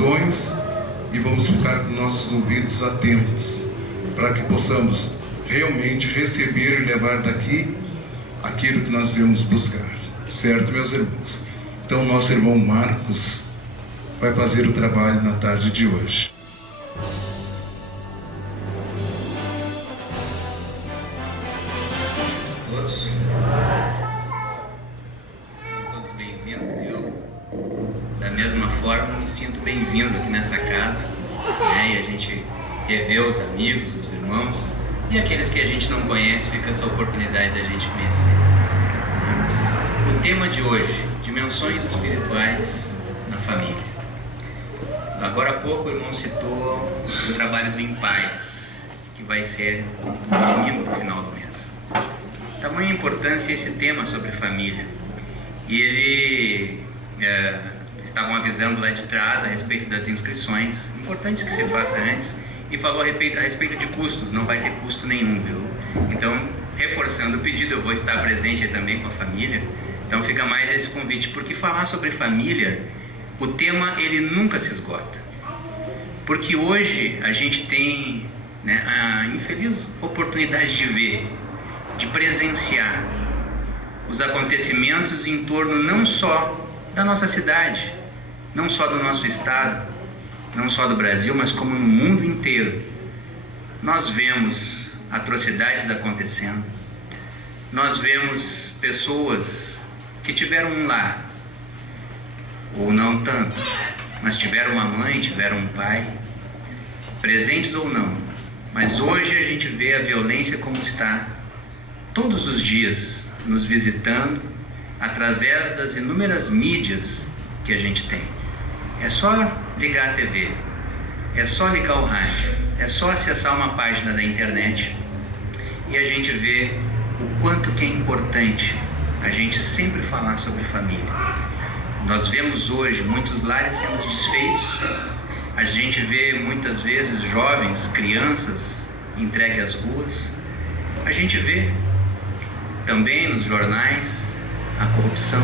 orações e vamos ficar com nossos ouvidos atentos para que possamos realmente receber e levar daqui aquilo que nós viemos buscar. Certo, meus irmãos? Então, nosso irmão Marcos vai fazer o trabalho na tarde de hoje. Todos bem-vindos. Eu, da mesma forma, me sinto bem-vindo aqui nessa casa, né? E a gente revê os amigos, os irmãos e aqueles que a gente não conhece, fica essa oportunidade da gente conhecer. O tema de hoje: dimensões espirituais na família. Agora há pouco o irmão citou o trabalho do Em Paz, que vai ser no domingo do final do mês. Tamanha importância esse tema sobre família. E ele estavam avisando lá de trás a respeito das inscrições, importantes que se faça antes, e falou a respeito de custos. Não vai ter custo nenhum, viu? Então, reforçando o pedido, eu vou estar presente também com a família. Então fica mais esse convite, porque falar sobre família, o tema ele nunca se esgota. Porque hoje a gente tem, né, a infeliz oportunidade de ver, de presenciar os acontecimentos em torno não só da nossa cidade, não só do nosso estado, não só do Brasil, mas como no mundo inteiro. Nós vemos atrocidades acontecendo, nós vemos pessoas que tiveram um lar, ou não tanto, mas tiveram uma mãe, tiveram um pai, presentes ou não, mas hoje a gente vê a violência como está todos os dias nos visitando através das inúmeras mídias que a gente tem. É só ligar a TV, é só ligar o rádio, é só acessar uma página da internet e a gente vê o quanto que é importante a gente sempre falar sobre família. Nós vemos hoje muitos lares sendo desfeitos, a gente vê muitas vezes jovens, crianças entregues às ruas, a gente vê também nos jornais a corrupção,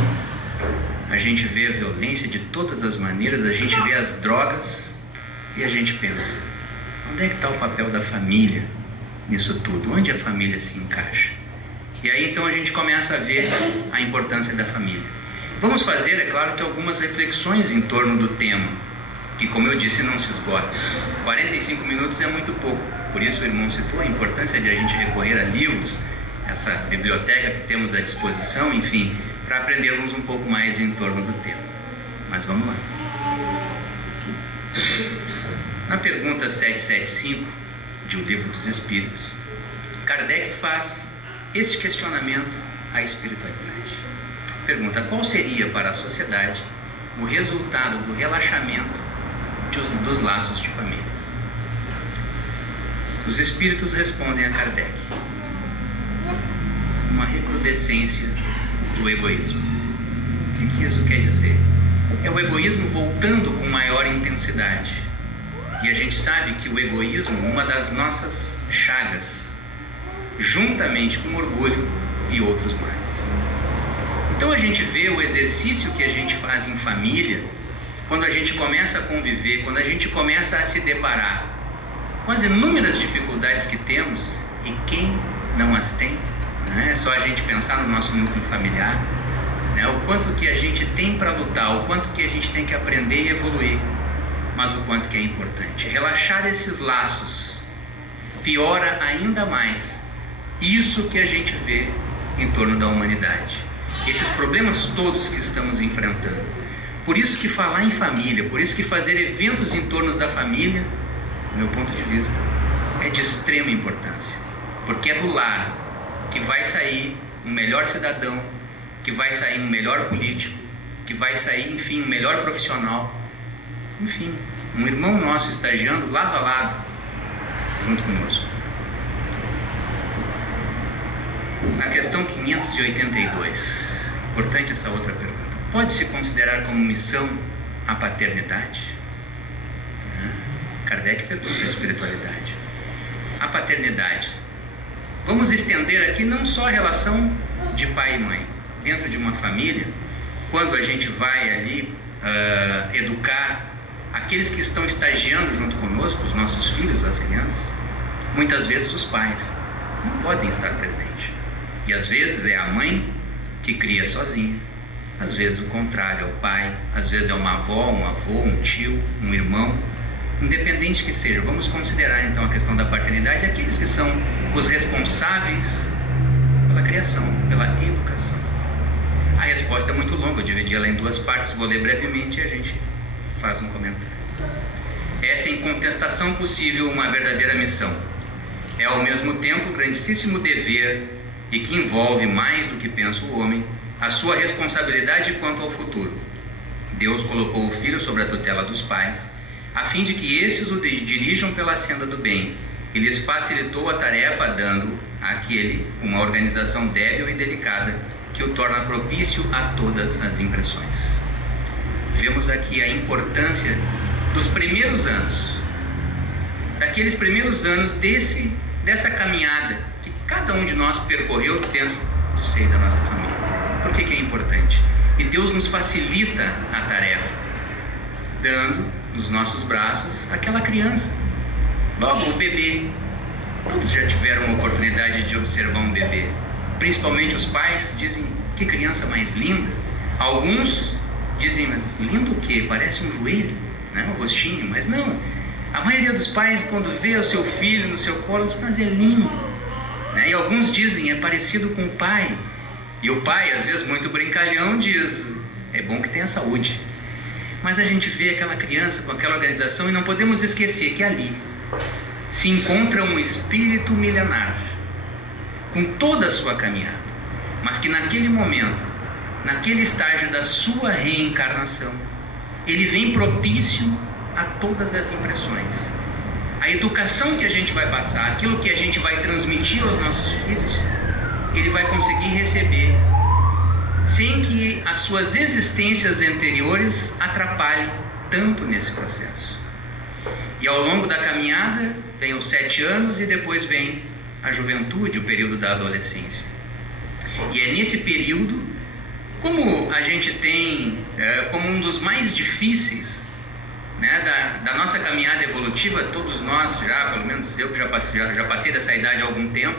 a gente vê a violência de todas as maneiras, a gente vê as drogas e a gente pensa: onde é que está o papel da família nisso tudo? Onde a família se encaixa? E aí então a gente começa a ver a importância da família. Vamos fazer, é claro, que algumas reflexões em torno do tema, que, como eu disse, não se esgota. 45 minutos é muito pouco, por isso o irmão citou a importância de a gente recorrer a livros, essa biblioteca que temos à disposição, enfim, para aprendermos um pouco mais em torno do tema. Mas vamos lá. Na pergunta 775 de O Livro dos Espíritos, Kardec faz este questionamento à espiritualidade. Pergunta: qual seria para a sociedade o resultado do relaxamento dos laços de família? Os espíritos respondem a Kardec: uma recrudescência do egoísmo. O que isso quer dizer? É o egoísmo voltando com maior intensidade. E a gente sabe que o egoísmo é uma das nossas chagas, juntamente com o orgulho e outros mais. Então a gente vê o exercício que a gente faz em família, quando a gente começa a conviver, quando a gente começa a se deparar com as inúmeras dificuldades que temos, e quem não as tem, né? É só a gente pensar no nosso núcleo familiar, né? O quanto que a gente tem para lutar, o quanto que a gente tem que aprender e evoluir, mas o quanto que é importante. Relaxar esses laços piora ainda mais isso que a gente vê em torno da humanidade, esses problemas todos que estamos enfrentando. Por isso que falar em família, por isso que fazer eventos em torno da família, do meu ponto de vista, é de extrema importância, porque é do lar que vai sair um melhor cidadão, que vai sair um melhor político, que vai sair, enfim, um melhor profissional, enfim, um irmão nosso estagiando lado a lado, junto conosco. Na questão 582, importante essa outra pergunta: pode-se considerar como missão a paternidade? Kardec pergunta a espiritualidade. A paternidade. Vamos estender aqui não só a relação de pai e mãe. Dentro de uma família, quando a gente vai ali educar aqueles que estão estagiando junto conosco, os nossos filhos, as crianças, muitas vezes os pais não podem estar presentes. E às vezes é a mãe que cria sozinha, às vezes o contrário, é o pai, às vezes é uma avó, um avô, um tio, um irmão, independente que seja. Vamos considerar então a questão da paternidade, aqueles que são os responsáveis pela criação, pela educação. A resposta é muito longa, eu dividi ela em duas partes, vou ler brevemente e a gente faz um comentário. É sem contestação possível uma verdadeira missão. É ao mesmo tempo grandíssimo dever e que envolve mais do que pensa o homem, a sua responsabilidade quanto ao futuro. Deus colocou o filho sobre a tutela dos pais, a fim de que esses o dirijam pela senda do bem, e lhes facilitou a tarefa dando àquele uma organização débil e delicada que o torna propício a todas as impressões. Vemos aqui a importância dos primeiros anos, daqueles primeiros anos dessa caminhada que cada um de nós percorreu dentro do seio da nossa família. Por que é importante? E Deus nos facilita a tarefa, dando nos nossos braços aquela criança. Logo, o bebê. Todos já tiveram a oportunidade de observar um bebê. Principalmente os pais dizem, que criança mais linda. Alguns dizem, mas lindo o quê? Parece um joelho, né? Um rostinho. Mas não. A maioria dos pais, quando vê o seu filho no seu colo, diz, mas é lindo. Né? E alguns dizem, é parecido com o pai. E o pai, às vezes muito brincalhão, diz, é bom que tenha saúde. Mas a gente vê aquela criança com aquela organização e não podemos esquecer que ali se encontra um espírito milenar, com toda a sua caminhada, mas que naquele momento, naquele estágio da sua reencarnação, ele vem propício a todas as impressões. A educação que a gente vai passar, aquilo que a gente vai transmitir aos nossos filhos, ele vai conseguir receber sem que as suas existências anteriores atrapalhem tanto nesse processo. E ao longo da caminhada vem os 7 anos e depois vem a juventude, o período da adolescência. E é nesse período, como a gente tem como um dos mais difíceis, né, da nossa caminhada evolutiva, todos nós já, pelo menos eu que já passei dessa idade há algum tempo,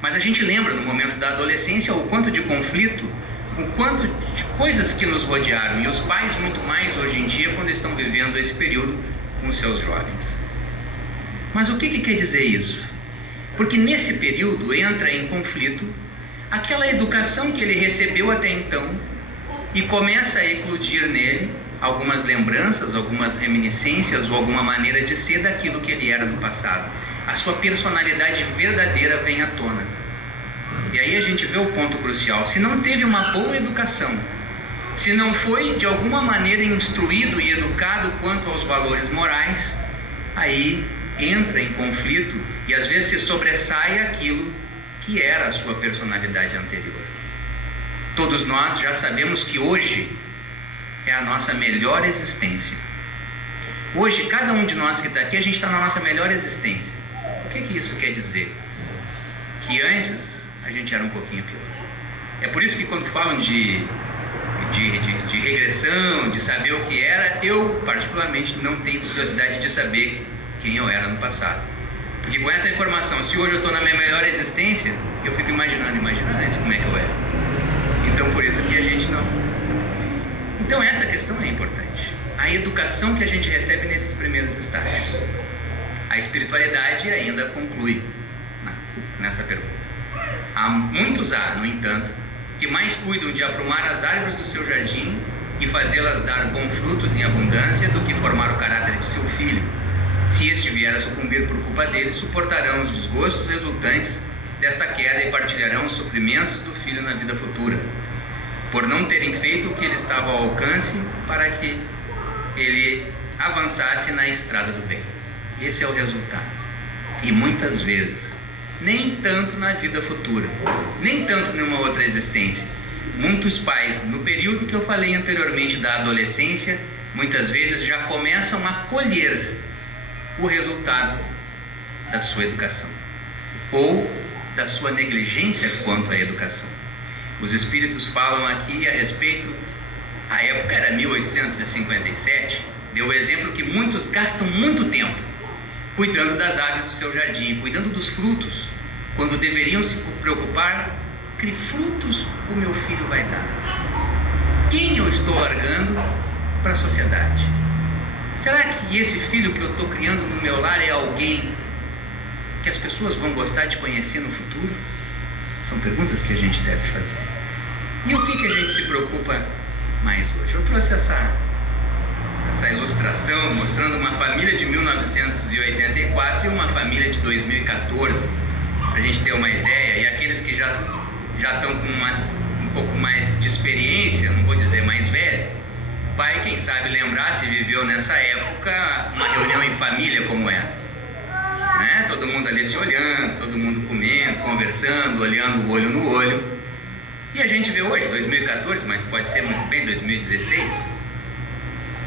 mas a gente lembra no momento da adolescência o quanto de conflito, o quanto de coisas que nos rodearam, e os pais muito mais hoje em dia quando estão vivendo esse período com os seus jovens. Mas o que quer dizer isso? Porque nesse período entra em conflito aquela educação que ele recebeu até então e começa a eclodir nele algumas lembranças, algumas reminiscências ou alguma maneira de ser daquilo que ele era no passado. A sua personalidade verdadeira vem à tona. E aí a gente vê o ponto crucial. Se não teve uma boa educação, se não foi de alguma maneira instruído e educado quanto aos valores morais, aí entra em conflito e às vezes se sobressai aquilo que era a sua personalidade anterior. Todos nós já sabemos que hoje é a nossa melhor existência. Hoje, cada um de nós que está aqui, a gente está na nossa melhor existência. O que isso quer dizer? Que antes a gente era um pouquinho pior. É por isso que quando falam de regressão, de saber o que era, eu particularmente não tenho curiosidade de saber quem eu era no passado. Porque com essa informação, se hoje eu estou na minha melhor existência, eu fico imaginando antes como é que eu era. Então por isso que a gente não... Então essa questão é importante. A educação que a gente recebe nesses primeiros estágios. A espiritualidade ainda conclui nessa pergunta. Há muitos, no entanto, que mais cuidam de aprumar as árvores do seu jardim e fazê-las dar bons frutos em abundância do que formar o caráter de seu filho. Se este vier a sucumbir por culpa dele, suportarão os desgostos resultantes desta queda e partilharão os sofrimentos do filho na vida futura, por não terem feito o que ele estava ao alcance para que ele avançasse na estrada do bem. Esse é o resultado. E muitas vezes, nem tanto na vida futura, nem tanto numa outra existência. Muitos pais, no período que eu falei anteriormente da adolescência, muitas vezes já começam a colher o resultado da sua educação ou da sua negligência quanto à educação. Os espíritos falam aqui a respeito, a época era 1857, deu o exemplo que muitos gastam muito tempo cuidando das aves do seu jardim, cuidando dos frutos, quando deveriam se preocupar que frutos o meu filho vai dar. Quem eu estou largando para a sociedade? Será que esse filho que eu estou criando no meu lar é alguém que as pessoas vão gostar de conhecer no futuro? São perguntas que a gente deve fazer. E o que a gente se preocupa mais hoje? Eu trouxe essa ilustração mostrando uma família de 1984 e uma família de 2014, para a gente ter uma ideia. E aqueles que já estão com um pouco mais de experiência, não vou dizer mais velho, vai, quem sabe, lembrar, se viveu nessa época, uma reunião em família como era, né? Todo mundo ali se olhando, todo mundo comendo, conversando, olhando o olho no olho. E a gente vê hoje, 2014, mas pode ser muito bem 2016,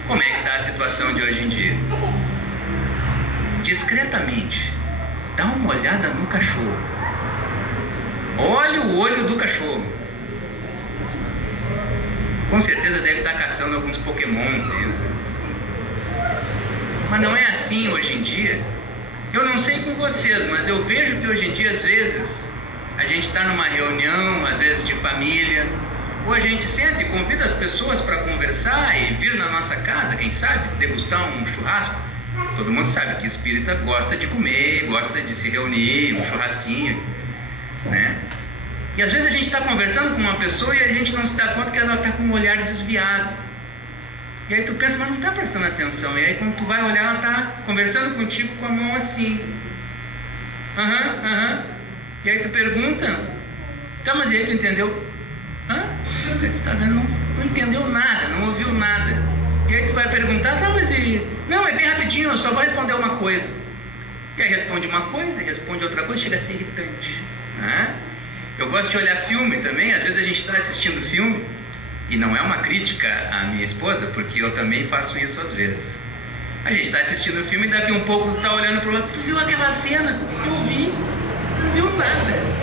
como é que está a situação de hoje em dia. Discretamente, dá uma olhada no cachorro. Olha o olho do cachorro. Com certeza deve estar caçando alguns pokémons mesmo. Mas não é assim hoje em dia. Eu não sei com vocês, mas eu vejo que hoje em dia, às vezes, a gente está numa reunião, às vezes de família, ou a gente senta e convida as pessoas para conversar e vir na nossa casa, quem sabe, degustar um churrasco. Todo mundo sabe que espírita gosta de comer, gosta de se reunir, um churrasquinho, né? E às vezes a gente está conversando com uma pessoa e a gente não se dá conta que ela está com um olhar desviado. E aí tu pensa, mas não está prestando atenção. E aí quando tu vai olhar, ela está conversando contigo com a mão assim. E aí tu pergunta, tá, mas e aí tu entendeu? Aí tu tá vendo, não entendeu nada, não ouviu nada. E aí tu vai perguntar, tá, mas e... Não, é bem rapidinho, eu só vou responder uma coisa. E aí responde uma coisa, responde outra coisa, chega a ser irritante, né? Eu gosto de olhar filme também. Às vezes a gente está assistindo filme, e não é uma crítica à minha esposa, porque eu também faço isso às vezes. A gente está assistindo o filme e daqui um pouco tu está olhando para o lado, tu viu aquela cena? Eu vi, não viu nada.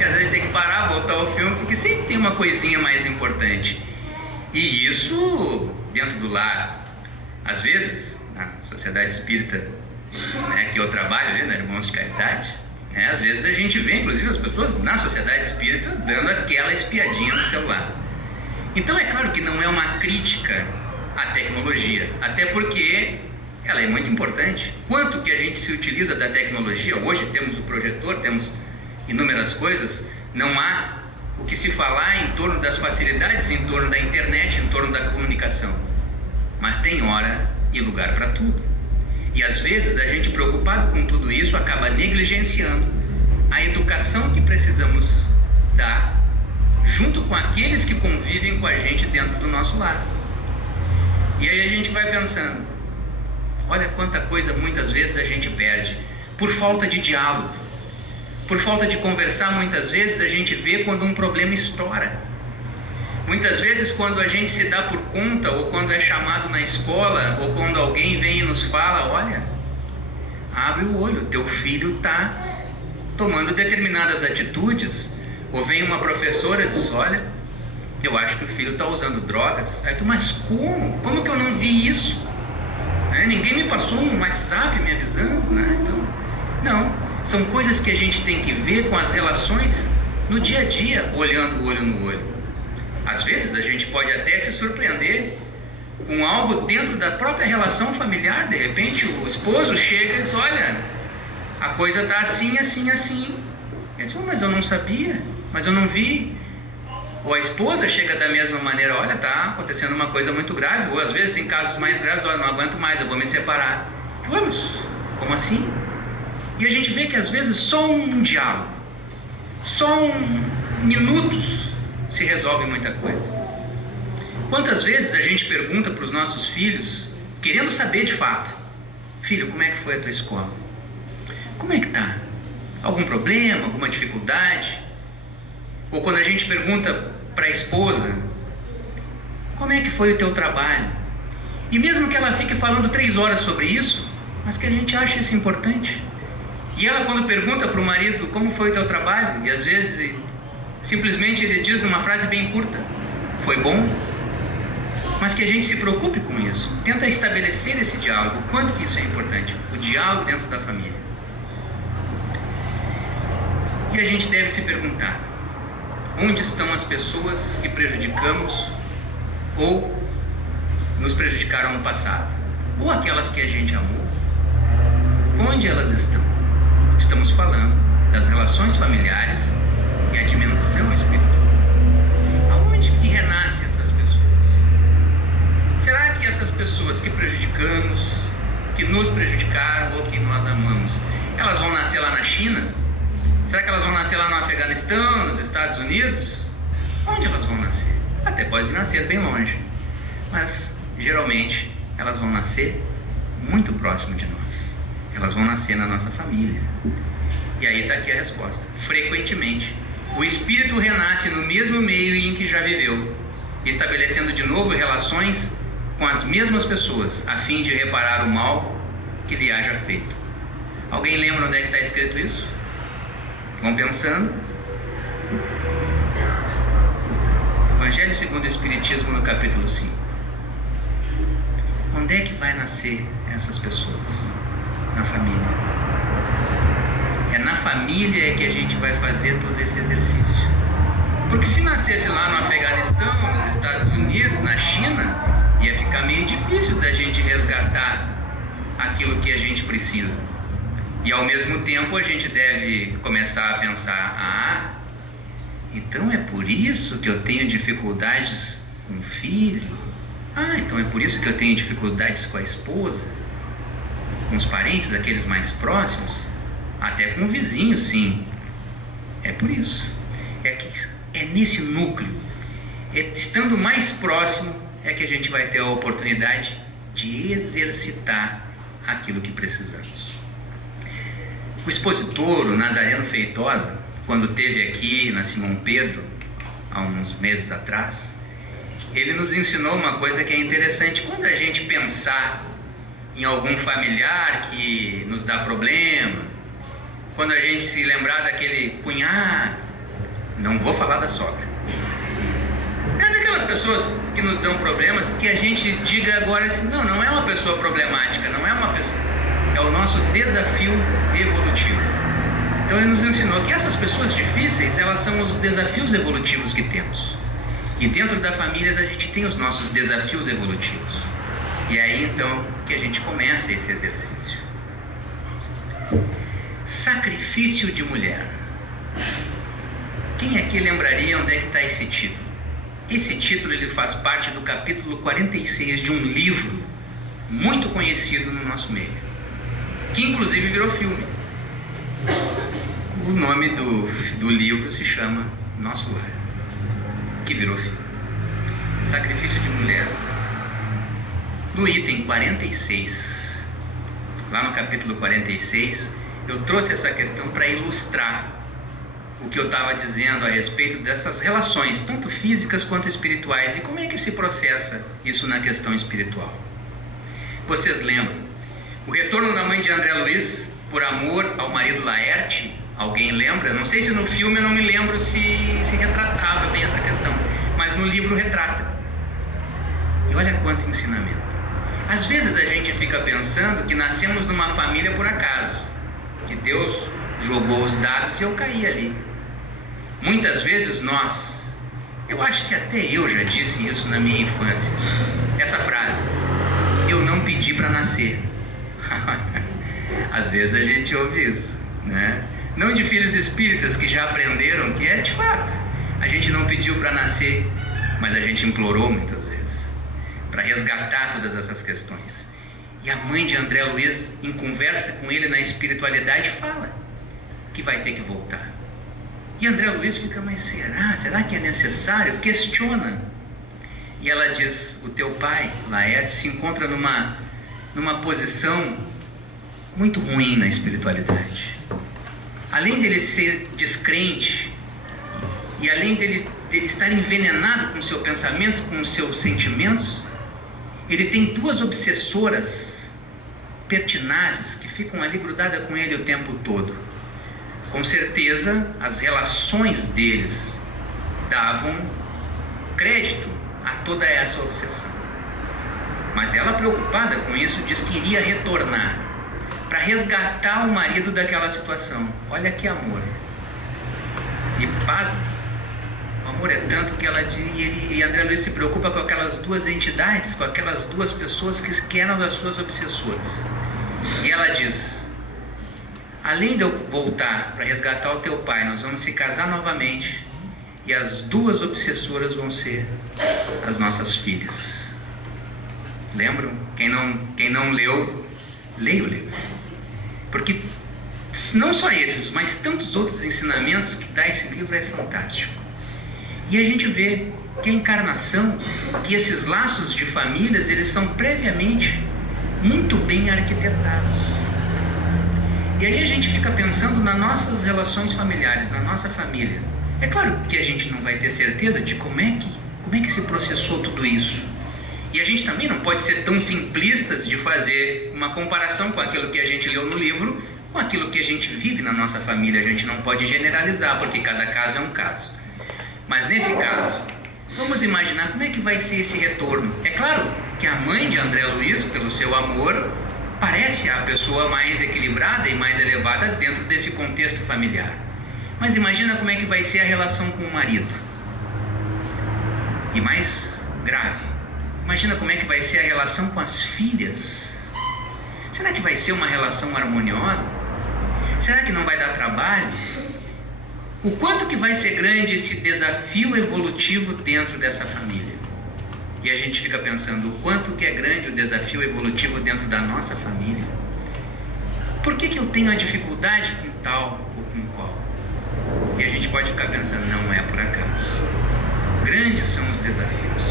E às vezes tem que parar, voltar ao filme, porque sempre tem uma coisinha mais importante. E isso dentro do lar. Às vezes, na sociedade espírita, né, que eu trabalho ali, na Irmãos de Caridade, né, às vezes a gente vê, inclusive, as pessoas na sociedade espírita dando aquela espiadinha no celular. Então é claro que não é uma crítica à tecnologia, até porque ela é muito importante. Quanto que a gente se utiliza da tecnologia? Hoje temos o projetor, temos inúmeras coisas, não há o que se falar em torno das facilidades, em torno da internet, em torno da comunicação. Mas tem hora e lugar para tudo. E às vezes a gente, preocupado com tudo isso, acaba negligenciando a educação que precisamos dar junto com aqueles que convivem com a gente dentro do nosso lar. E aí a gente vai pensando, olha quanta coisa muitas vezes a gente perde por falta de diálogo, por falta de conversar. Muitas vezes a gente vê quando um problema estoura. Muitas vezes quando a gente se dá por conta, ou quando é chamado na escola, ou quando alguém vem e nos fala, olha, abre o olho, teu filho está tomando determinadas atitudes. Ou vem uma professora e diz, olha, eu acho que o filho está usando drogas. Aí tu, mas como? Como que eu não vi isso? Né? Ninguém me passou um WhatsApp me avisando, né? Então, não, são coisas que a gente tem que ver com as relações no dia a dia, olhando o olho no olho. Às vezes a gente pode até se surpreender com algo dentro da própria relação familiar. De repente o esposo chega e diz, olha, a coisa está assim, assim, assim. Ele diz, mas eu não sabia, mas eu não vi. Ou a esposa chega da mesma maneira, olha, está acontecendo uma coisa muito grave. Ou às vezes em casos mais graves, olha, não aguento mais, eu vou me separar. Vamos, como assim? E a gente vê que às vezes só um diálogo, só minutos se resolve muita coisa. Quantas vezes a gente pergunta para os nossos filhos, querendo saber de fato, filho, como é que foi a tua escola? Como é que tá? Algum problema, alguma dificuldade? Ou quando a gente pergunta para a esposa, como é que foi o teu trabalho? E mesmo que ela fique falando 3 horas sobre isso, mas que a gente acha isso importante. E ela, quando pergunta para o marido, como foi o teu trabalho? E às vezes simplesmente ele diz numa frase bem curta, foi bom. Mas que a gente se preocupe com isso, tenta estabelecer esse diálogo. O quanto que isso é importante, o diálogo dentro da família. E a gente deve se perguntar: onde estão as pessoas que prejudicamos ou nos prejudicaram no passado? Ou aquelas que a gente amou? Onde elas estão? Estamos falando das relações familiares e a dimensão espiritual. Aonde que renasce essas pessoas? Será que essas pessoas que prejudicamos, que nos prejudicaram ou que nós amamos, elas vão nascer lá na China? Será que elas vão nascer lá no Afeganistão, nos Estados Unidos? Onde elas vão nascer? Até pode nascer bem longe, mas geralmente elas vão nascer muito próximo de nós. Elas vão nascer na nossa família. E aí está aqui a resposta. Frequentemente, o espírito renasce no mesmo meio em que já viveu, estabelecendo de novo relações com as mesmas pessoas, a fim de reparar o mal que lhe haja feito. Alguém lembra onde é que está escrito isso? Vão pensando. Evangelho segundo o Espiritismo, no capítulo 5. Onde é que vai nascer essas pessoas? Na família. É na família que a gente vai fazer todo esse exercício. Porque se nascesse lá no Afeganistão, nos Estados Unidos, na China, ia ficar meio difícil da gente resgatar aquilo que a gente precisa. E ao mesmo tempo a gente deve começar a pensar: então é por isso que eu tenho dificuldades com o filho? Então é por isso que eu tenho dificuldades com a esposa, com os parentes, aqueles mais próximos, até com o vizinho, sim. É por isso. É nesse núcleo, estando mais próximo, é que a gente vai ter a oportunidade de exercitar aquilo que precisamos. O expositor, o Nazareno Feitosa, quando esteve aqui na Simão Pedro, há uns meses atrás, ele nos ensinou uma coisa que é interessante. Quando a gente pensar em algum familiar que nos dá problema, quando a gente se lembrar daquele cunhado, não vou falar da sogra, é daquelas pessoas que nos dão problemas, que a gente diga agora assim: não é uma pessoa problemática, não é uma pessoa, é o nosso desafio evolutivo. Então ele nos ensinou que essas pessoas difíceis, elas são os desafios evolutivos que temos. E dentro da família a gente tem os nossos desafios evolutivos. E é aí então que a gente começa esse exercício. Sacrifício de mulher. Quem aqui lembraria onde é que está esse título? Esse título ele faz parte do capítulo 46 de um livro muito conhecido no nosso meio, que inclusive virou filme. O nome do livro se chama Nosso Lar, que virou filme. Sacrifício de mulher. No item 46, lá no capítulo 46, eu trouxe essa questão para ilustrar o que eu estava dizendo a respeito dessas relações, tanto físicas quanto espirituais, e como é que se processa isso na questão espiritual. Vocês lembram? O retorno da mãe de André Luiz, por amor ao marido Laerte, alguém lembra? Não sei se no filme eu não me lembro se retratava bem essa questão, mas no livro retrata. E olha quanto ensinamento. Às vezes a gente fica pensando que nascemos numa família por acaso, que Deus jogou os dados e eu caí ali. Muitas vezes eu acho que até eu já disse isso na minha infância, essa frase: eu não pedi para nascer. Às vezes a gente ouve isso, né? Não de filhos espíritas que já aprenderam que é de fato, a gente não pediu para nascer, mas a gente implorou muitas vezes para resgatar todas essas questões. E a mãe de André Luiz, em conversa com ele na espiritualidade, fala que vai ter que voltar. E André Luiz fica: mas será que é necessário? Questiona. E ela diz: o teu pai, Laerte, se encontra numa posição muito ruim na espiritualidade. Além dele ser descrente, e além dele estar envenenado com o seu pensamento, com os seus sentimentos, ele tem duas obsessoras pertinazes que ficam ali grudadas com ele o tempo todo. Com certeza as relações deles davam crédito a toda essa obsessão. Mas ela, preocupada com isso, diz que iria retornar para resgatar o marido daquela situação. Olha que amor. E pasme, o amor é tanto que ela diz, e André Luiz se preocupa com aquelas duas entidades, com aquelas duas pessoas que eram as suas obsessoras. E ela diz: além de eu voltar para resgatar o teu pai, nós vamos se casar novamente, e as duas obsessoras vão ser as nossas filhas. Lembram? Quem não leu, leia o livro. Porque não só esses, mas tantos outros ensinamentos que dá esse livro é fantástico. E a gente vê que a encarnação, que esses laços de famílias, eles são previamente muito bem arquitetados. E aí a gente fica pensando nas nossas relações familiares, na nossa família. É claro que a gente não vai ter certeza de como é que se processou tudo isso. E a gente também não pode ser tão simplistas de fazer uma comparação com aquilo que a gente leu no livro, com aquilo que a gente vive na nossa família. A gente não pode generalizar, porque cada caso é um caso. Mas nesse caso, vamos imaginar como é que vai ser esse retorno. É claro que a mãe de André Luiz, pelo seu amor, parece a pessoa mais equilibrada e mais elevada dentro desse contexto familiar. Mas imagina como é que vai ser a relação com o marido. E mais grave, imagina como é que vai ser a relação com as filhas. Será que vai ser uma relação harmoniosa? Será que não vai dar trabalho? O quanto que vai ser grande esse desafio evolutivo dentro dessa família? E a gente fica pensando, o quanto que é grande o desafio evolutivo dentro da nossa família? Por que eu tenho a dificuldade com tal ou com qual? E a gente pode ficar pensando, não é por acaso. Grandes são os desafios.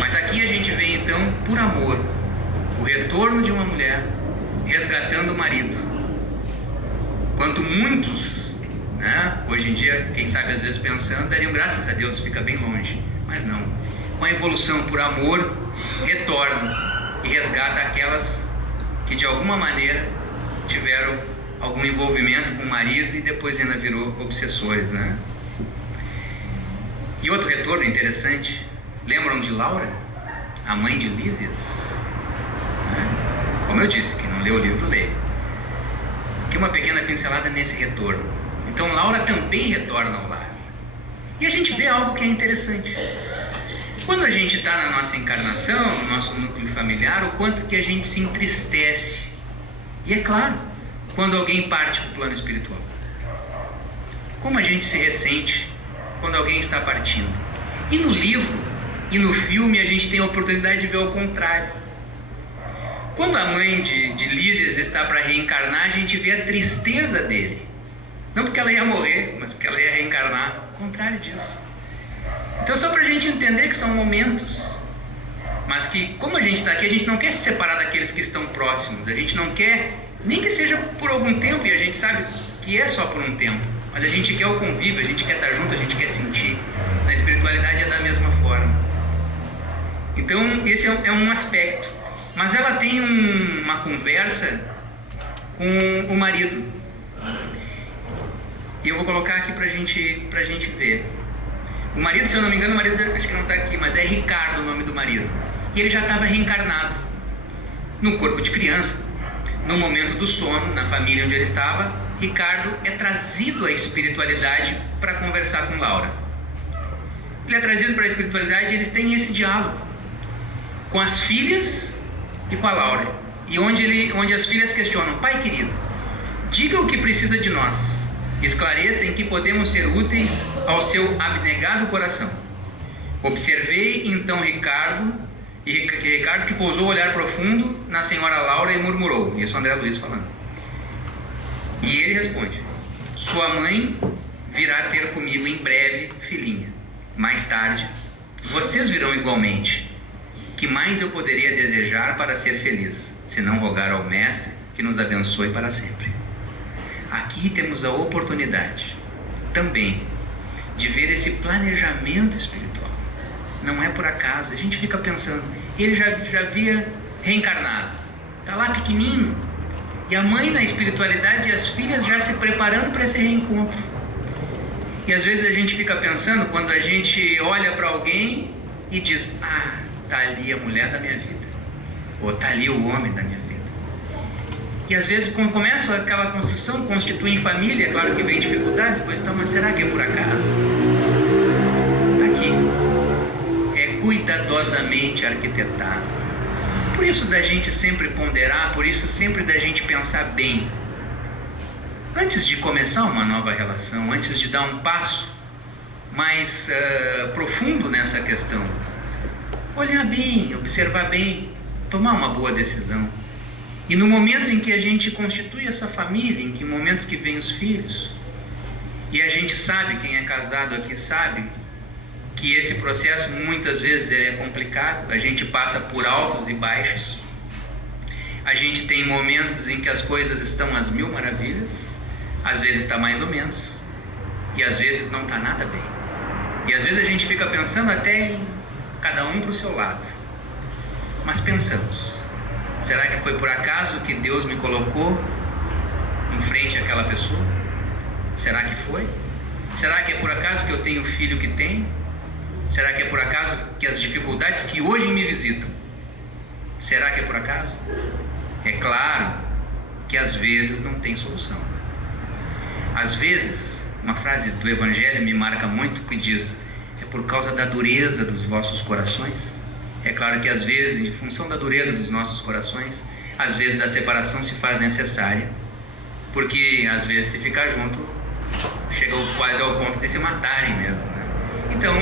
Mas aqui a gente vê então, por amor, o retorno de uma mulher resgatando o marido. Quanto muitos, hoje em dia, quem sabe às vezes pensando, dariam graças a Deus, fica bem longe. Mas não. Com a evolução por amor, retorna e resgata aquelas que de alguma maneira tiveram algum envolvimento com o marido e depois ainda virou obsessores, E outro retorno interessante, lembram de Laura, a mãe de Lísias? Como eu disse, quem não leu o livro, lê. Aqui uma pequena pincelada nesse retorno. Então Laura também retorna ao lar. E a gente vê algo que é interessante. Quando a gente está na nossa encarnação, no nosso núcleo familiar, o quanto que a gente se entristece. E é claro, quando alguém parte para o plano espiritual. Como a gente se ressente quando alguém está partindo. E no livro e no filme a gente tem a oportunidade de ver o contrário. Quando a mãe de Lísias está para reencarnar, a gente vê a tristeza dele. Não porque ela ia morrer, mas porque ela ia reencarnar. O contrário disso. Então só para a gente entender que são momentos, mas que como a gente está aqui, a gente não quer se separar daqueles que estão próximos, a gente não quer, nem que seja por algum tempo, e a gente sabe que é só por um tempo, mas a gente quer o convívio, a gente quer estar junto, a gente quer sentir. Na espiritualidade é da mesma forma. Então esse é um aspecto, mas ela tem uma conversa com o marido, e eu vou colocar aqui pra gente ver. O marido, se eu não me engano, o marido acho que não está aqui, mas é Ricardo o nome do marido. E ele já estava reencarnado no corpo de criança. No momento do sono, na família onde ele estava, Ricardo é trazido à espiritualidade para conversar com Laura. Ele é trazido para a espiritualidade e eles têm esse diálogo com as filhas e com a Laura. E onde as filhas questionam: pai querido, diga o que precisa de nós. Esclareça em que podemos ser úteis ao seu abnegado coração. Observei então Ricardo que pousou o olhar profundo na senhora Laura e murmurou. Isso André Luiz falando. E ele responde: sua mãe virá ter comigo em breve, filhinha. Mais tarde, vocês virão igualmente. Que mais eu poderia desejar para ser feliz, se não rogar ao Mestre que nos abençoe para sempre. Aqui temos a oportunidade também de ver esse planejamento espiritual. Não é por acaso. A gente fica pensando, ele já havia reencarnado, está lá pequenininho, e a mãe na espiritualidade e as filhas já se preparando para esse reencontro. E às vezes a gente fica pensando, quando a gente olha para alguém e diz: ah, está ali a mulher da minha vida. Pô, tá ali o homem da minha vida. E às vezes, quando começa aquela construção, constituem família, é claro que vem dificuldades, pois tá, mas será que é por acaso? Aqui é cuidadosamente arquitetado. Por isso da gente sempre ponderar, por isso sempre da gente pensar bem. Antes de começar uma nova relação, antes de dar um passo mais profundo nessa questão, olhar bem, observar bem, tomar uma boa decisão. E no momento em que a gente constitui essa família, em que momentos que vêm os filhos, e a gente sabe, quem é casado aqui sabe, que esse processo muitas vezes ele é complicado, a gente passa por altos e baixos, a gente tem momentos em que as coisas estão às mil maravilhas, às vezes está mais ou menos, e às vezes não está nada bem. E às vezes a gente fica pensando até em cada um para o seu lado. Mas pensamos, será que foi por acaso que Deus me colocou em frente àquela pessoa? Será que foi? Será que é por acaso que eu tenho o filho que tenho? Será que é por acaso que as dificuldades que hoje me visitam? Será que é por acaso? É claro que às vezes não tem solução. Às vezes, uma frase do Evangelho me marca muito que diz: é por causa da dureza dos vossos corações. É claro que às vezes, em função da dureza dos nossos corações, às vezes a separação se faz necessária, porque às vezes se ficar junto, chega quase ao ponto de se matarem mesmo, né? Então,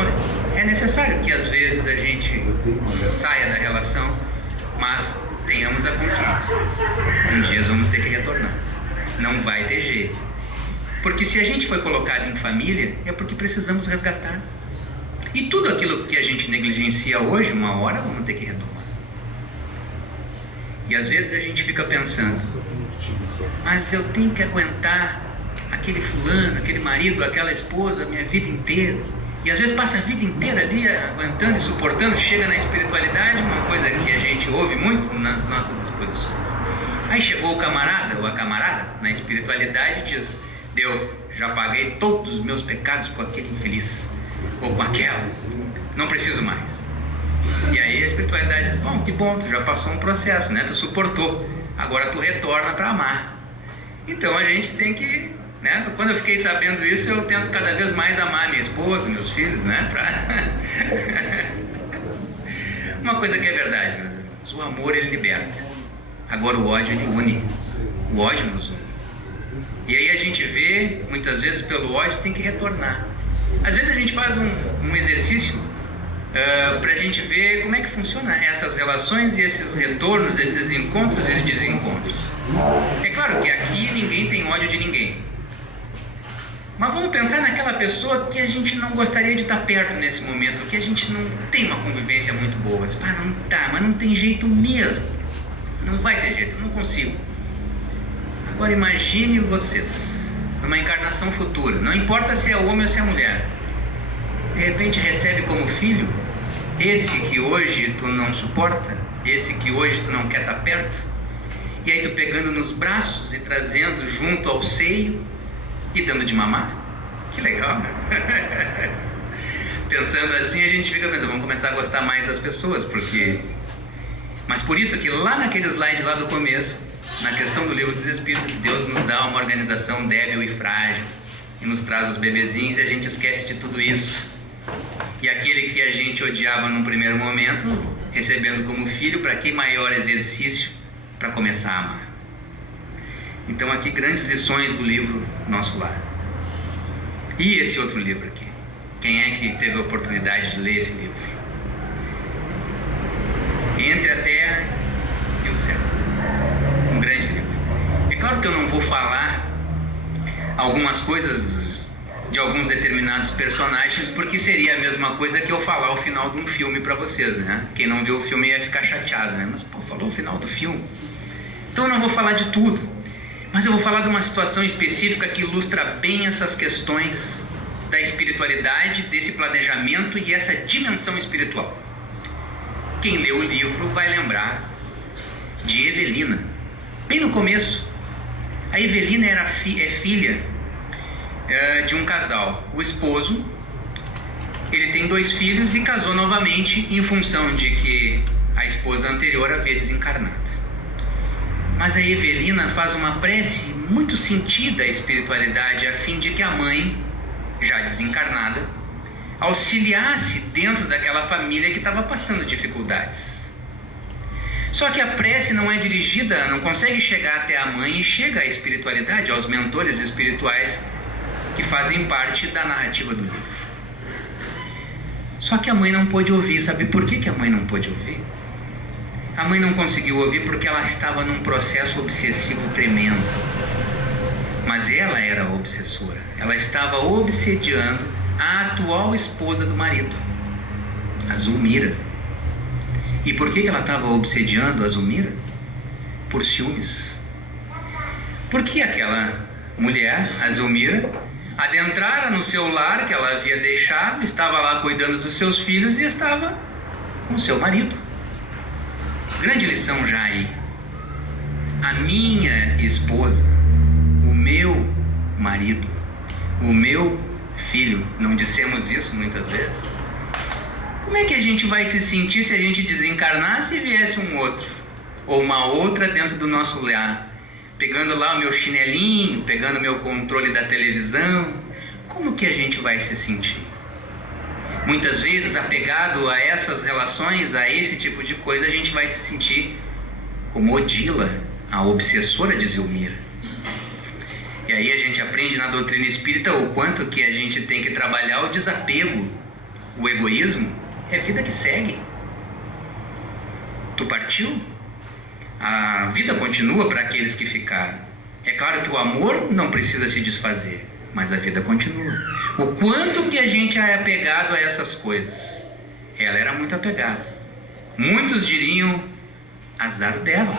é necessário que às vezes a gente saia da relação, mas tenhamos a consciência. Um dia vamos ter que retornar. Não vai ter jeito. Porque se a gente foi colocado em família, é porque precisamos resgatar. E tudo aquilo que a gente negligencia hoje, uma hora vamos ter que retomar. E às vezes a gente fica pensando, mas eu tenho que aguentar aquele fulano, aquele marido, aquela esposa a minha vida inteira. E às vezes passa a vida inteira ali aguentando e suportando, chega na espiritualidade, uma coisa que a gente ouve muito nas nossas exposições. Aí chegou o camarada ou a camarada na espiritualidade e diz: deu, já paguei todos os meus pecados com aquele infeliz, ou com aquela, não preciso mais. E aí a espiritualidade diz: bom, que bom, tu já passou um processo, né? Tu suportou, agora tu retorna para amar. Então a gente tem que, né? Quando eu fiquei sabendo isso, eu tento cada vez mais amar minha esposa, meus filhos, né? Uma coisa que é verdade, meus irmãos: o amor ele liberta, agora o ódio ele une, o ódio nos une. E aí a gente vê, muitas vezes pelo ódio tem que retornar. Às vezes a gente faz um exercício para a gente ver como é que funciona essas relações e esses retornos, esses encontros e desencontros. É claro que aqui ninguém tem ódio de ninguém. Mas vamos pensar naquela pessoa que a gente não gostaria de estar perto nesse momento, que a gente não tem uma convivência muito boa. Não tá, mas não tem jeito mesmo. Não vai ter jeito, eu não consigo. Agora imagine vocês, numa encarnação futura, não importa se é homem ou se é mulher, de repente recebe como filho esse que hoje tu não suporta, esse que hoje tu não quer estar perto, e aí tu pegando nos braços e trazendo junto ao seio e dando de mamar. Que legal, né? Pensando assim, a gente fica pensando, vamos começar a gostar mais das pessoas, porque... Mas por isso que lá naquele slide lá do começo, na questão do Livro dos Espíritos, Deus nos dá uma organização débil e frágil e nos traz os bebezinhos, e a gente esquece de tudo isso. E aquele que a gente odiava num primeiro momento, recebendo como filho, para que maior exercício para começar a amar? Então aqui grandes lições do livro Nosso Lar. E esse outro livro aqui? Quem é que teve a oportunidade de ler esse livro? Entre a Terra e o Céu. Um grande livro. É claro que eu não vou falar algumas coisas de alguns determinados personagens, porque seria a mesma coisa que eu falar o final de um filme para vocês, né? Quem não viu o filme ia ficar chateado, né? Mas, pô, falou o final do filme. Então eu não vou falar de tudo, mas eu vou falar de uma situação específica que ilustra bem essas questões da espiritualidade, desse planejamento e essa dimensão espiritual. Quem lê o livro vai lembrar de Evelina. Bem no começo, a Evelina é filha de um casal. O esposo, ele tem 2 filhos e casou novamente em função de que a esposa anterior havia desencarnado. Mas a Evelina faz uma prece muito sentida à espiritualidade, a fim de que a mãe, já desencarnada, auxiliasse dentro daquela família que estava passando dificuldades. Só que a prece não é dirigida, não consegue chegar até a mãe e chega à espiritualidade, aos mentores espirituais que fazem parte da narrativa do livro. Só que a mãe não pôde ouvir. Sabe por que a mãe não pôde ouvir? A mãe não conseguiu ouvir porque ela estava num processo obsessivo tremendo. Mas ela era a obsessora. Ela estava obsediando a atual esposa do marido, a Zulmira. E por que ela estava obsediando a Zulmira? Por ciúmes. Porque aquela mulher, a Zulmira, adentrara no seu lar que ela havia deixado, estava lá cuidando dos seus filhos e estava com seu marido. Grande lição já aí. A minha esposa, o meu marido, o meu filho, não dissemos isso muitas vezes? Como é que a gente vai se sentir se a gente desencarnasse e viesse um outro? Ou uma outra dentro do nosso lar? Pegando lá o meu chinelinho, pegando o meu controle da televisão? Como que a gente vai se sentir? Muitas vezes, apegado a essas relações, a esse tipo de coisa, a gente vai se sentir como Odila, a obsessora de Zulmira. E aí a gente aprende na doutrina espírita o quanto que a gente tem que trabalhar o desapego, o egoísmo. É vida que segue. Tu partiu? A vida continua para aqueles que ficaram. É claro que o amor não precisa se desfazer, mas a vida continua. O quanto que a gente é apegado a essas coisas. Ela era muito apegada. Muitos diriam azar dela,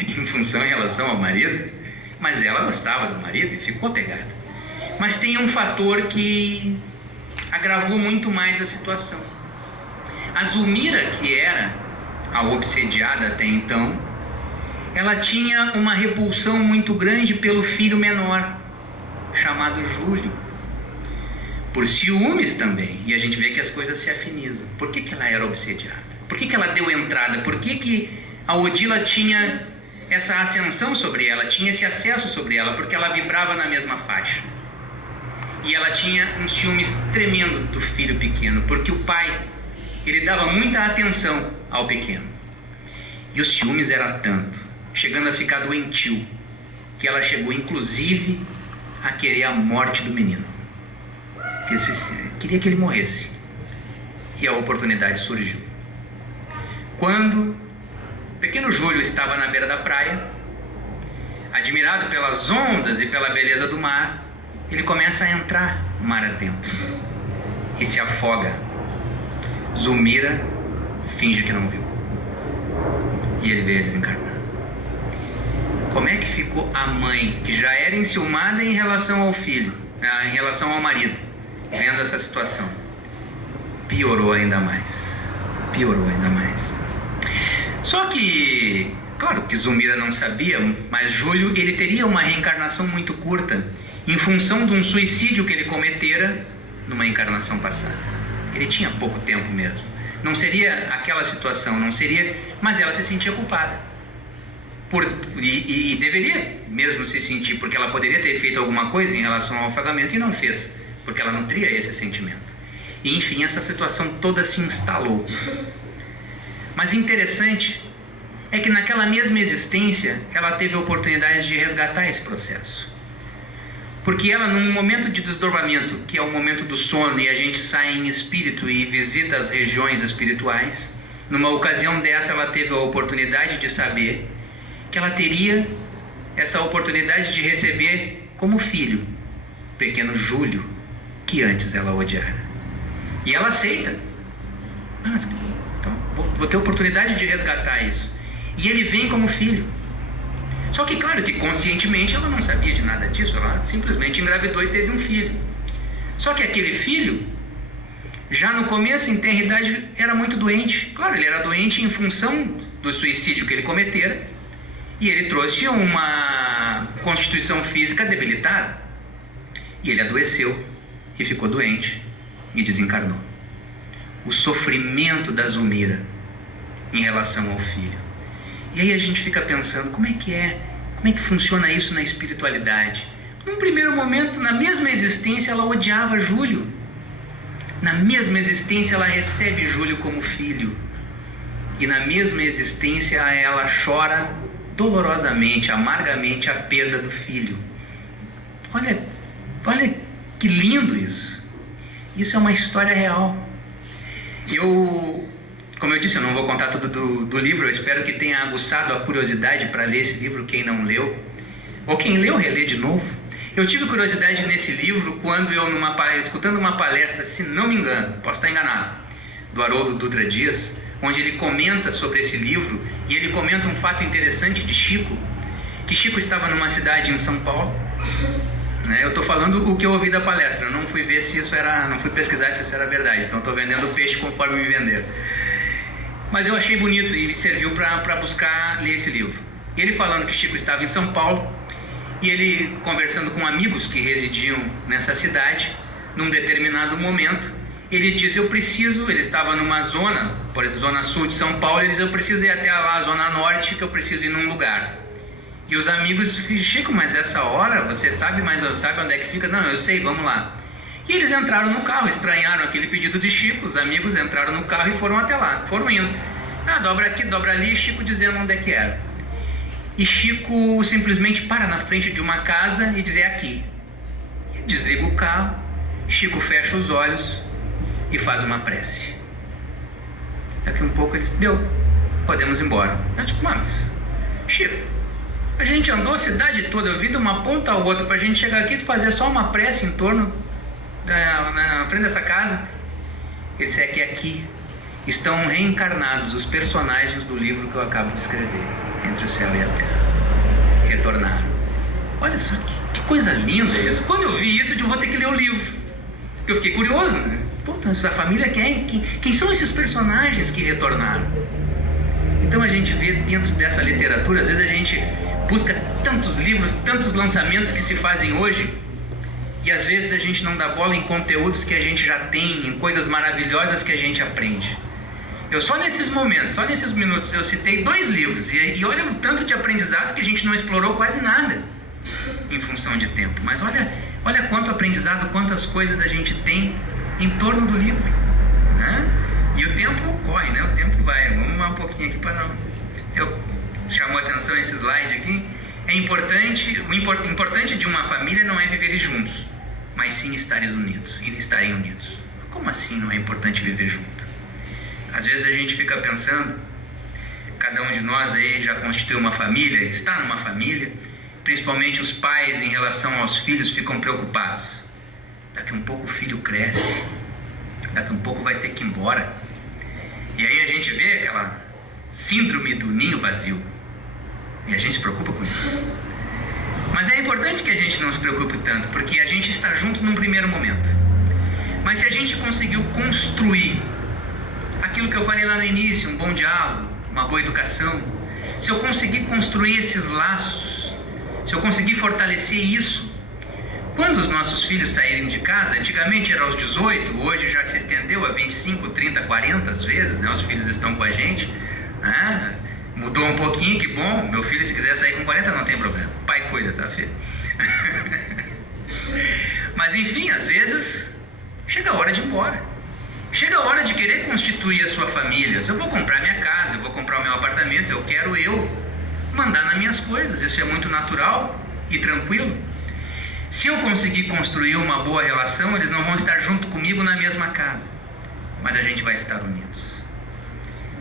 em função em relação ao marido, mas ela gostava do marido e ficou apegada. Mas tem um fator que agravou muito mais a situação. A Zulmira, que era a obsediada até então, ela tinha uma repulsão muito grande pelo filho menor, chamado Júlio, por ciúmes também. E a gente vê que as coisas se afinizam. Por que ela era obsediada? Por que ela deu entrada? Por que a Odila tinha essa ascensão sobre ela, tinha esse acesso sobre ela? Porque ela vibrava na mesma faixa. E ela tinha um ciúmes tremendo do filho pequeno, porque o pai, ele dava muita atenção ao pequeno. E o ciúmes era tanto, chegando a ficar doentio, que ela chegou inclusive a querer a morte do menino. Queria que ele morresse. E a oportunidade surgiu. Quando o pequeno Júlio estava na beira da praia, admirado pelas ondas e pela beleza do mar, ele começa a entrar mar adentro e se afoga. Zulmira finge que não viu. E ele veio a desencarnar. Como é que ficou a mãe, que já era enciumada em relação ao filho, em relação ao marido, vendo essa situação? Piorou ainda mais. Piorou ainda mais. Só que, claro que Zulmira não sabia, mas Júlio, ele teria uma reencarnação muito curta, em função de um suicídio que ele cometera numa encarnação passada. Ele tinha pouco tempo mesmo. Não seria aquela situação, não seria, mas ela se sentia culpada. E deveria mesmo se sentir, porque ela poderia ter feito alguma coisa em relação ao afogamento e não fez, porque ela não teria esse sentimento. E enfim, essa situação toda se instalou. Mas interessante é que naquela mesma existência, ela teve a oportunidade de resgatar esse processo. Porque ela, num momento de desdobramento, que é o momento do sono, e a gente sai em espírito e visita as regiões espirituais, numa ocasião dessa ela teve a oportunidade de saber que ela teria essa oportunidade de receber como filho o pequeno Júlio, que antes ela odiara. E ela aceita. Mas, então, vou ter a oportunidade de resgatar isso. E ele vem como filho. Só que, claro, que conscientemente ela não sabia de nada disso, ela simplesmente engravidou e teve um filho. Só que aquele filho, já no começo, em tenridade, era muito doente. Claro, ele era doente em função do suicídio que ele cometera, e ele trouxe uma constituição física debilitada. E ele adoeceu, e ficou doente, e desencarnou. O sofrimento da Zulmira em relação ao filho. E aí a gente fica pensando, como é que funciona isso na espiritualidade? Num primeiro momento, na mesma existência, ela odiava Júlio. Na mesma existência, ela recebe Júlio como filho. E na mesma existência, ela chora dolorosamente, amargamente a perda do filho. Olha que lindo isso. Isso é uma história real. Como eu disse, eu não vou contar tudo do livro. Eu espero que tenha aguçado a curiosidade para ler esse livro, quem não leu. Ou quem leu, relê de novo. Eu tive curiosidade nesse livro quando eu, escutando uma palestra, se não me engano, posso estar enganado, do Haroldo Dutra Dias, onde ele comenta sobre esse livro, e ele comenta um fato interessante de Chico, que Chico estava numa cidade em São Paulo, né? Eu estou falando o que eu ouvi da palestra, eu não fui ver se isso era, não fui pesquisar se isso era verdade, então estou vendendo peixe conforme me venderam. Mas eu achei bonito e serviu para buscar ler esse livro. Ele falando que Chico estava em São Paulo, e ele conversando com amigos que residiam nessa cidade, num determinado momento, ele diz, ele estava numa zona, por exemplo, zona sul de São Paulo, ele diz, eu preciso ir até lá, zona norte, que eu preciso ir num lugar. E os amigos, Chico, mas essa hora, você sabe onde é que fica? Não, eu sei, vamos lá. E eles entraram no carro, estranharam aquele pedido de Chico, os amigos entraram no carro e foram até lá, foram indo. Dobra aqui, dobra ali, Chico dizendo onde é que era. E Chico simplesmente para na frente de uma casa e diz, é aqui. E desliga o carro, Chico fecha os olhos e faz uma prece. Daqui um pouco ele diz, deu, podemos ir embora. Eu digo, mas Chico, a gente andou a cidade toda, eu vim de uma ponta a outra para a gente chegar aqui e fazer só uma prece em torno, na frente dessa casa. Ele disse, é que aqui estão reencarnados os personagens do livro que eu acabo de escrever, Entre o Céu e a Terra. Retornaram. Olha só, que coisa linda isso. Quando eu vi isso, eu vou ter que ler o livro. Eu fiquei curioso, né? Puta, a família quem são esses personagens que retornaram? Então a gente vê dentro dessa literatura, às vezes a gente busca tantos livros, tantos lançamentos que se fazem hoje, e às vezes a gente não dá bola em conteúdos que a gente já tem, em coisas maravilhosas que a gente aprende. Eu só nesses momentos, só nesses minutos, eu citei 2 livros, e olha o tanto de aprendizado que a gente não explorou quase nada, em função de tempo. Mas olha quanto aprendizado, quantas coisas a gente tem em torno do livro, né? E o tempo corre, né? O tempo vai. Vamos lá um pouquinho aqui para não... Chamou a atenção esse slide aqui. É importante, o importante de uma família não é viver juntos, mas sim estarem unidos. Como assim não é importante viver junto? Às vezes a gente fica pensando, cada um de nós aí já constituiu uma família, está numa família, principalmente os pais em relação aos filhos ficam preocupados. Daqui um pouco o filho cresce, daqui um pouco vai ter que ir embora. E aí a gente vê aquela síndrome do ninho vazio, e a gente se preocupa com isso. Mas é importante que a gente não se preocupe tanto, porque a gente está junto num primeiro momento. Mas se a gente conseguiu construir aquilo que eu falei lá no início, um bom diálogo, uma boa educação, se eu conseguir construir esses laços, se eu conseguir fortalecer isso, quando os nossos filhos saírem de casa, antigamente era aos 18, hoje já se estendeu a 25, 30, 40 às vezes, né? Os filhos estão com a gente, né? Mudou um pouquinho, que bom, meu filho se quiser sair com 40 não tem problema, pai cuida, tá filho? Mas enfim, às vezes chega a hora de ir embora, chega a hora de querer constituir a sua família. Eu vou comprar minha casa, eu vou comprar o meu apartamento, eu quero mandar nas minhas coisas, isso é muito natural e tranquilo. Se eu conseguir construir uma boa relação, eles não vão estar junto comigo na mesma casa, mas a gente vai estar unidos.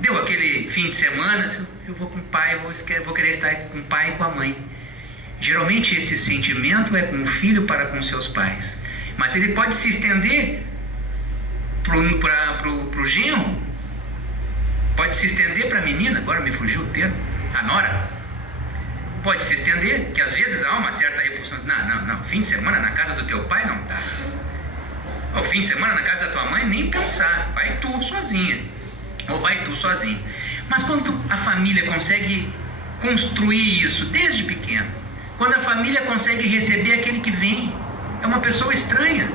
Deu aquele fim de semana, eu vou com o pai, vou querer estar com o pai e com a mãe. Geralmente esse sentimento é com o filho para com seus pais, mas ele pode se estender pro genro, pode se estender para a menina, agora me fugiu o termo, a nora. Pode se estender, que às vezes há uma certa repulsão. Não, fim de semana na casa do teu pai não dá. Ao fim de semana na casa da tua mãe, nem pensar, vai tu sozinha, ou vai tu sozinho. Mas quando a família consegue construir isso desde pequeno, quando a família consegue receber aquele que vem, é uma pessoa estranha,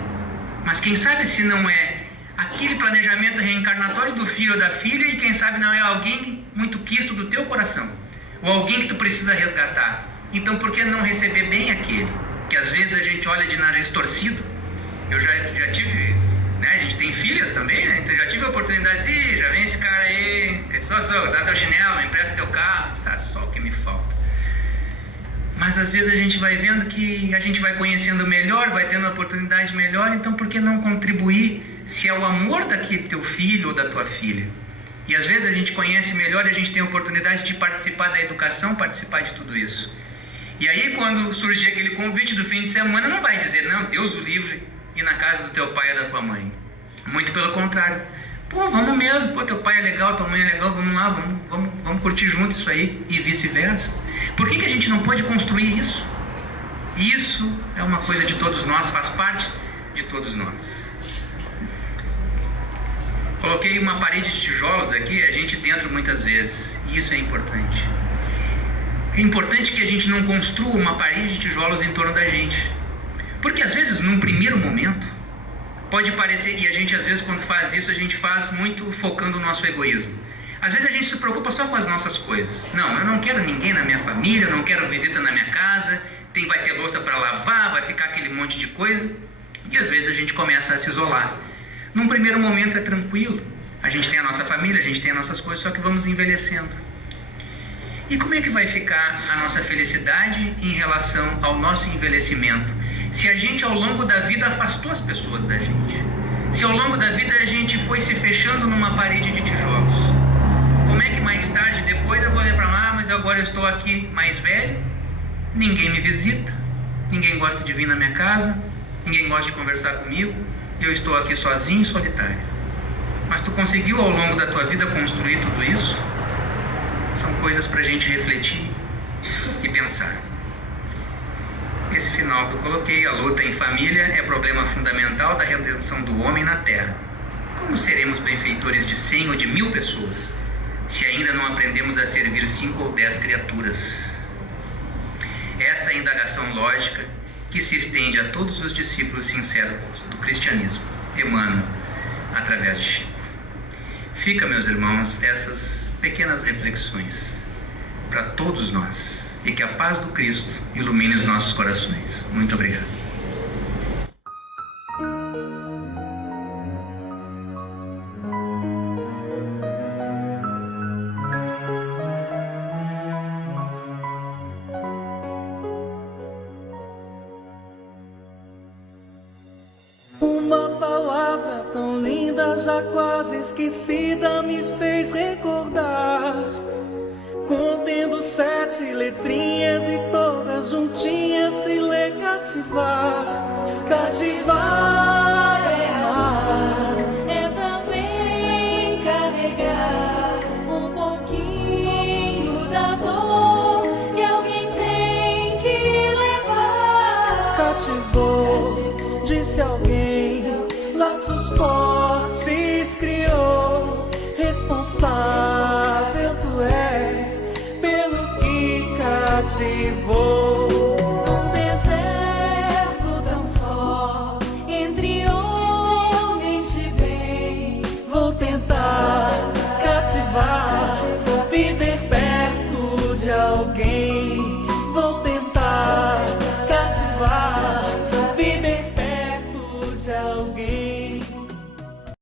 mas quem sabe se não é aquele planejamento reencarnatório do filho ou da filha, e quem sabe não é alguém muito quisto do teu coração, ou alguém que tu precisa resgatar. Então por que não receber bem aquele? Que às vezes a gente olha de nariz torcido. Eu já tive, né? A gente tem filhas também, né? Então já tive a oportunidade de já vem esse cara aí, só dá teu chinelo, empresta teu carro, sabe? Só o que me falta. Mas às vezes a gente vai vendo que a gente vai conhecendo melhor, vai tendo uma oportunidade melhor, então por que não contribuir se é o amor daquele teu filho ou da tua filha? E às vezes a gente conhece melhor e a gente tem a oportunidade de participar da educação, participar de tudo isso. E aí quando surgir aquele convite do fim de semana, não vai dizer, não, Deus o livre, ir na casa do teu pai ou da tua mãe. Muito pelo contrário. Pô, vamos mesmo, pô, teu pai é legal, tua mãe é legal, vamos lá, vamos curtir junto isso aí, e vice-versa. Por que a gente não pode construir isso? Isso é uma coisa de todos nós, faz parte de todos nós. Coloquei uma parede de tijolos aqui, a gente dentro muitas vezes, e isso é importante. É importante que a gente não construa uma parede de tijolos em torno da gente, porque às vezes num primeiro momento pode parecer, e a gente às vezes quando faz isso, a gente faz muito focando o nosso egoísmo. Às vezes a gente se preocupa só com as nossas coisas. Não, eu não quero ninguém na minha família, eu não quero visita na minha casa, vai ter louça para lavar, vai ficar aquele monte de coisa. E às vezes a gente começa a se isolar. Num primeiro momento é tranquilo, a gente tem a nossa família, a gente tem as nossas coisas, só que vamos envelhecendo. E como é que vai ficar a nossa felicidade em relação ao nosso envelhecimento? Se a gente ao longo da vida afastou as pessoas da gente, se ao longo da vida a gente foi se fechando numa parede de tijolos, como é que mais tarde, depois eu vou lembrar, mas agora eu estou aqui mais velho, ninguém me visita, ninguém gosta de vir na minha casa, ninguém gosta de conversar comigo, eu estou aqui sozinho e solitário. Mas tu conseguiu ao longo da tua vida construir tudo isso? São coisas para a gente refletir e pensar. Esse final que eu coloquei, a luta em família é problema fundamental da redenção do homem na terra. Como seremos benfeitores de 100 ou de 1000 pessoas, se ainda não aprendemos a servir 5 ou 10 criaturas? Esta é a indagação lógica que se estende a todos os discípulos sinceros do cristianismo, Emmanuel, através de Chico. Fica, meus irmãos, essas pequenas reflexões para todos nós, e que a paz do Cristo ilumine os nossos corações. Muito obrigado. Uma palavra tão linda, já quase esquecida, me fez recordar. Contendo 7 letrinhas e todas juntinhas se lê cativar. Cativar é amar, é também carregar um pouquinho da dor que alguém tem que levar. Cativou, disse alguém, laços fortes criou. Responsável tu és pelo que cativou. Num deserto tão só, entre homens de bem, Vou tentar cativar, viver perto de alguém.